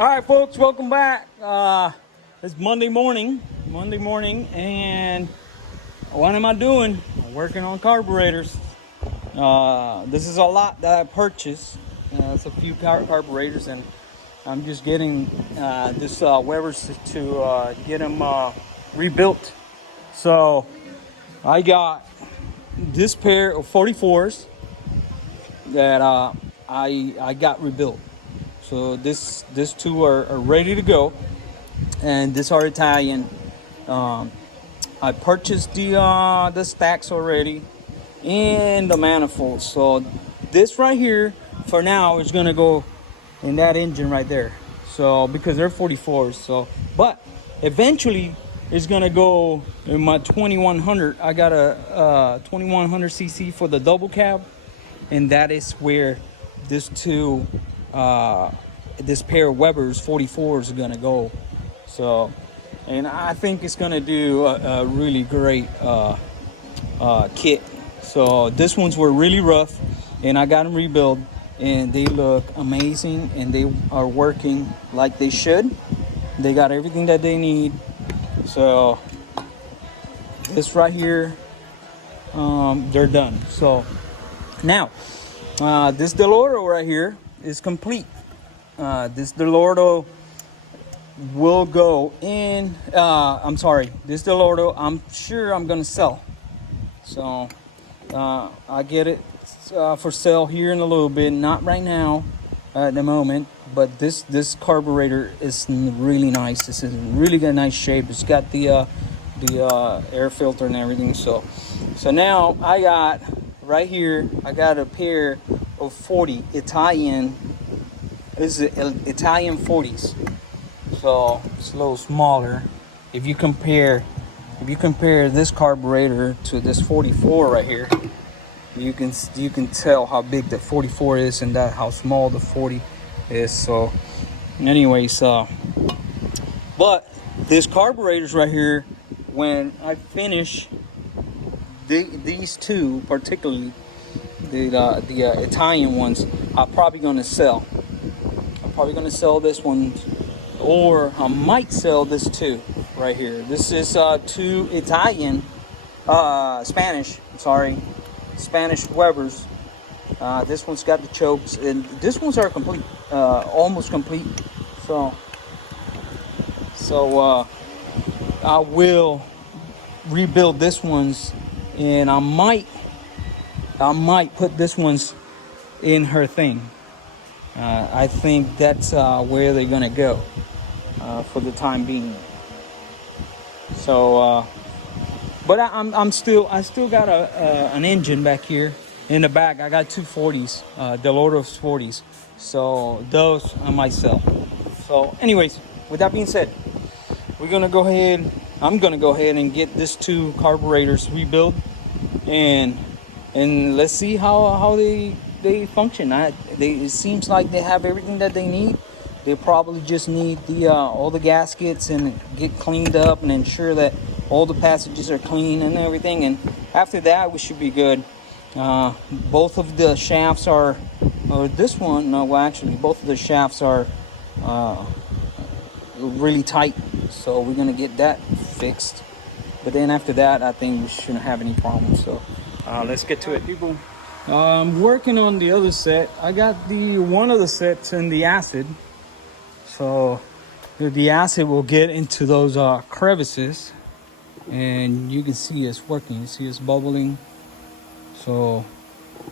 All right, folks, welcome back. It's Monday morning, and what am I doing? I'm working on carburetors. This is a lot that I purchased. It's a few carburetors, and I'm just getting this Weber's to get them rebuilt. So I got this pair of 44s that I got rebuilt. So this two are ready to go, and these are Italian. I purchased the stacks already and the manifolds. So this right here for now is gonna go in that engine right there. So because they're 44s. So but eventually it's gonna go in my 2100. I got a 2100 cc for the double cab, and that is where this two this pair of Weber's 44s are gonna go. So, and I think it's gonna do a really great kit. So this ones were really rough, and I got them rebuilt, and they look amazing, and they are working like they should. They got everything that they need. So this right here, they're done. So now this DeLorto right here is complete. This DeLorto will go in. This DeLorto I'm sure I'm gonna sell. So I get it for sale here in a little bit, not right now at the moment. But this carburetor is really nice. This is really got nice shape. It's got the air filter and everything. So now I got right here. I got a pair of 40 Italian. This is Italian 40s. So it's a little smaller. If you compare this carburetor to this 44 right here, you can tell how big the 44 is and that how small the 40 is. So anyways, but this carburetors right here, when I finish these two particularly, the Italian ones, I'm probably gonna sell. I'm probably gonna sell this one, or I might sell this too right here. This is two Italian Spanish Webers. This one's got the chokes, and this ones are complete, almost complete. So I will rebuild this ones, and I might put this one's in her thing. I think that's where they're gonna go for the time being. So, but I still got an engine back here in the back. I got two 40s, DeLorto's 40s. So those I might sell. So, anyways, with that being said, I'm gonna go ahead and get this two carburetors rebuilt, and let's see how they function. It seems like they have everything that they need. They probably just need all the gaskets and get cleaned up and ensure that all the passages are clean and everything. And after that, we should be good. Both of the shafts are, or this one, no, well, actually, both of the shafts are really tight. So we're gonna get that fixed. But then after that, I think we shouldn't have any problems. So let's get to it, people. I'm working on the other set. I got one of the sets in the acid. So the acid will get into those crevices, and you can see it's working. You see it's bubbling. So,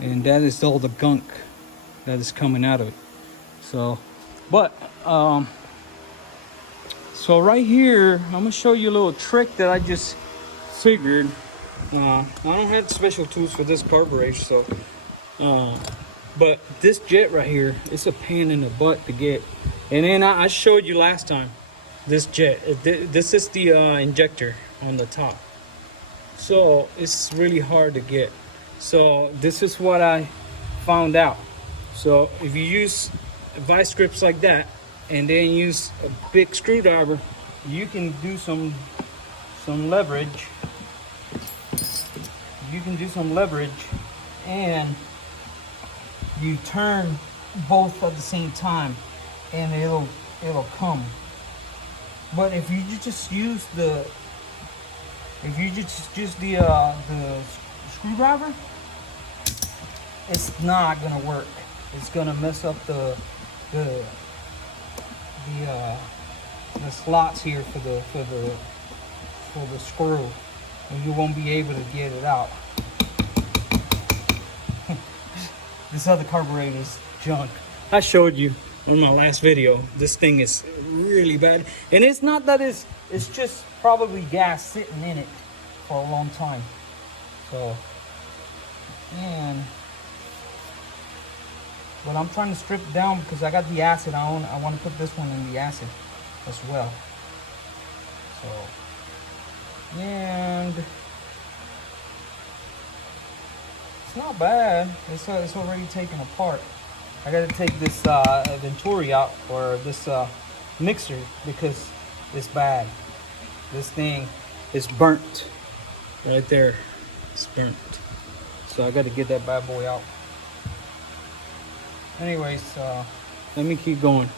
and that is all the gunk that is coming out of it. So, but so right here, I'm gonna show you a little trick that I just figured. I don't have special tools for this carburetor, so but this jet right here, it's a pain in the butt to get. And then I showed you last time this jet. This is the injector on the top, so it's really hard to get. So this is what I found out. So if you use vice grips like that, and then use a big screwdriver, you can do some leverage. You can do some leverage, and you turn both at the same time, and it'll come. But if you just use the screwdriver, it's not gonna work. It's gonna mess up the slots here for the screw, and you won't be able to get it out. This other carburetor is junk. I showed you on my last video. This thing is really bad, and it's not that it's just probably gas sitting in it for a long time. So, but I'm trying to strip it down because I got the acid on. I want to put this one in the acid as well. So, and it's not bad. It's already taken apart. I got to take this Venturi out, or this mixer, because it's bad. This thing is burnt right there. It's burnt. So I got to get that bad boy out. Anyways, let me keep going.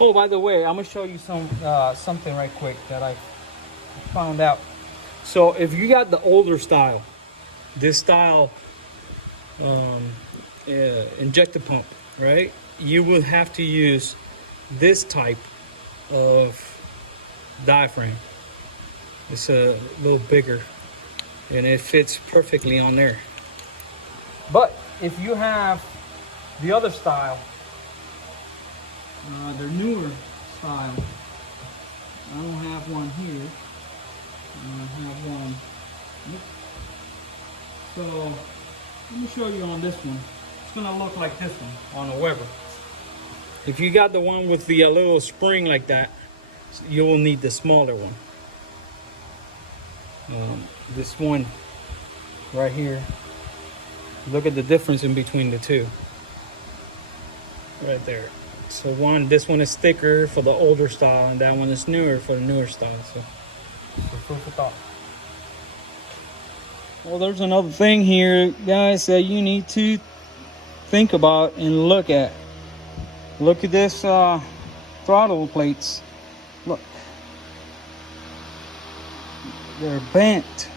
Oh, by the way, I'm gonna show you something right quick that I found out. So if you got the older style, this style injector pump, right? You will have to use this type of diaphragm. It's a little bigger, and it fits perfectly on there. But if you have the other style, the newer style, I don't have one here. I have one. So let me show you on this one. It's gonna look like this one on a Weber. If you got the one with the little spring like that, you will need the smaller one. This one right here. Look at the difference in between the two. Right there. So this one is thicker for the older style, and that one is newer for the newer style. So food for thought. Well, there's another thing here, guys, that you need to think about and look at. Look at this throttle plates. Look, they're bent.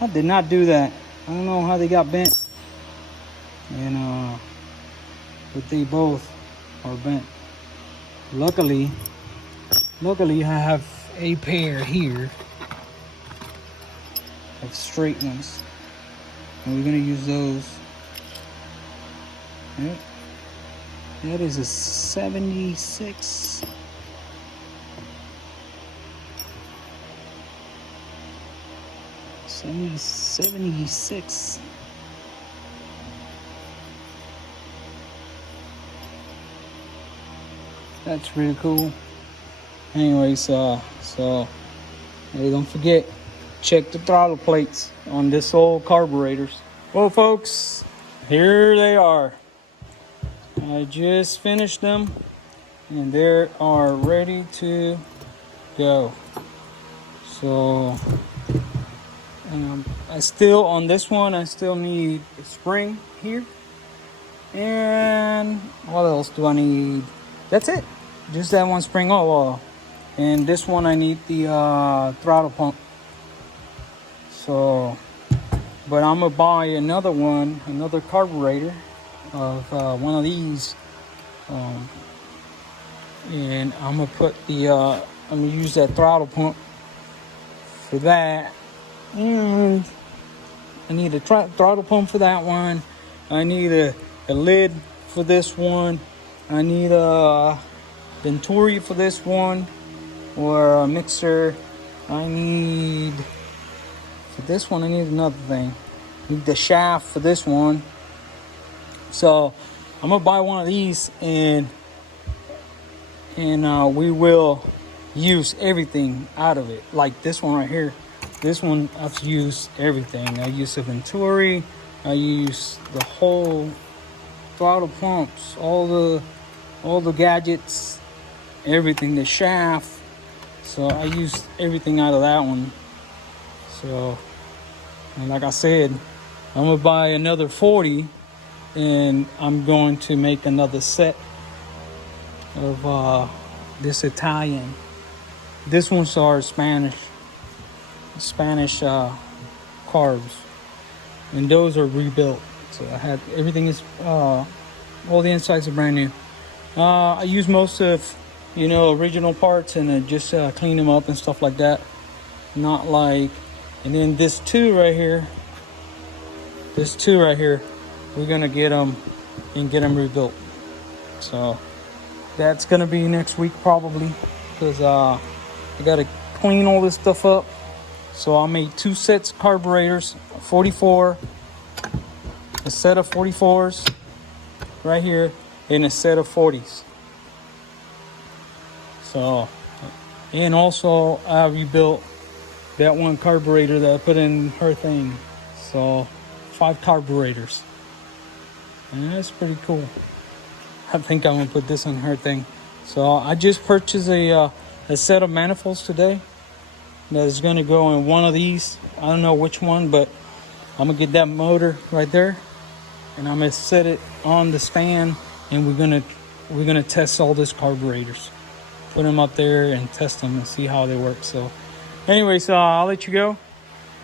I did not do that. I don't know how they got bent, and but they both are bent. Luckily I have a pair here of straight ones, and we're gonna use those. Yep. That is a 76. $76. That's really cool. Anyways, so hey, don't forget, check the throttle plates on this old carburetors. Well, folks, here they are. I just finished them, and they are ready to go. So on this one, I still need a spring here. And what else do I need? That's it. Just that one spring. And this one I need the throttle pump. So, but I'm gonna buy another carburetor of one of these, and I'm gonna put I'm gonna use that throttle pump for that. And I need a throttle pump for that one. I need a lid for this one. I need a Venturi for this one, or a mixer. For this one, I need another thing. I need the shaft for this one. So I'm gonna buy one of these, and we will use everything out of it. Like this one right here. This one, I've used everything. I use a Venturi. I use the whole throttle pumps, all the gadgets, everything, the shaft. So I used everything out of that one. So, and like I said, I'm gonna buy another 40, and I'm going to make another set of this Italian. This one's our Spanish carbs, and those are rebuilt. So I had everything is all the insides are brand new. I use most of original parts and just clean them up and stuff like that. Not like, and then this two right here, we're gonna get them rebuilt. So that's gonna be next week probably, because I gotta clean all this stuff up. So I made 2 sets of carburetors, 44, a set of 44s right here, and a set of 40s. So, and also I rebuilt that one carburetor that I put in her thing. So 5 carburetors, and that's pretty cool. I think I'm gonna put this on her thing. So I just purchased a set of manifolds today that is gonna go in one of these. I don't know which one, but I'm gonna get that motor right there, and I'm gonna set it on the stand, and we're gonna test all these carburetors, put them up there and test them and see how they work. So anyways, I'll let you go,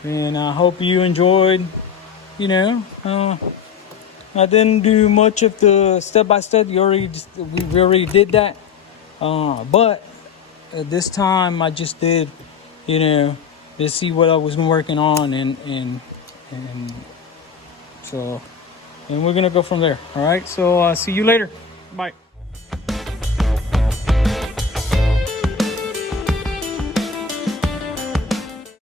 and I hope you enjoyed. I didn't do much of the step-by-step. We already did that, but this time I just did, to see what I was working on, and so, and we're gonna go from there. All right, so see you later. Bye.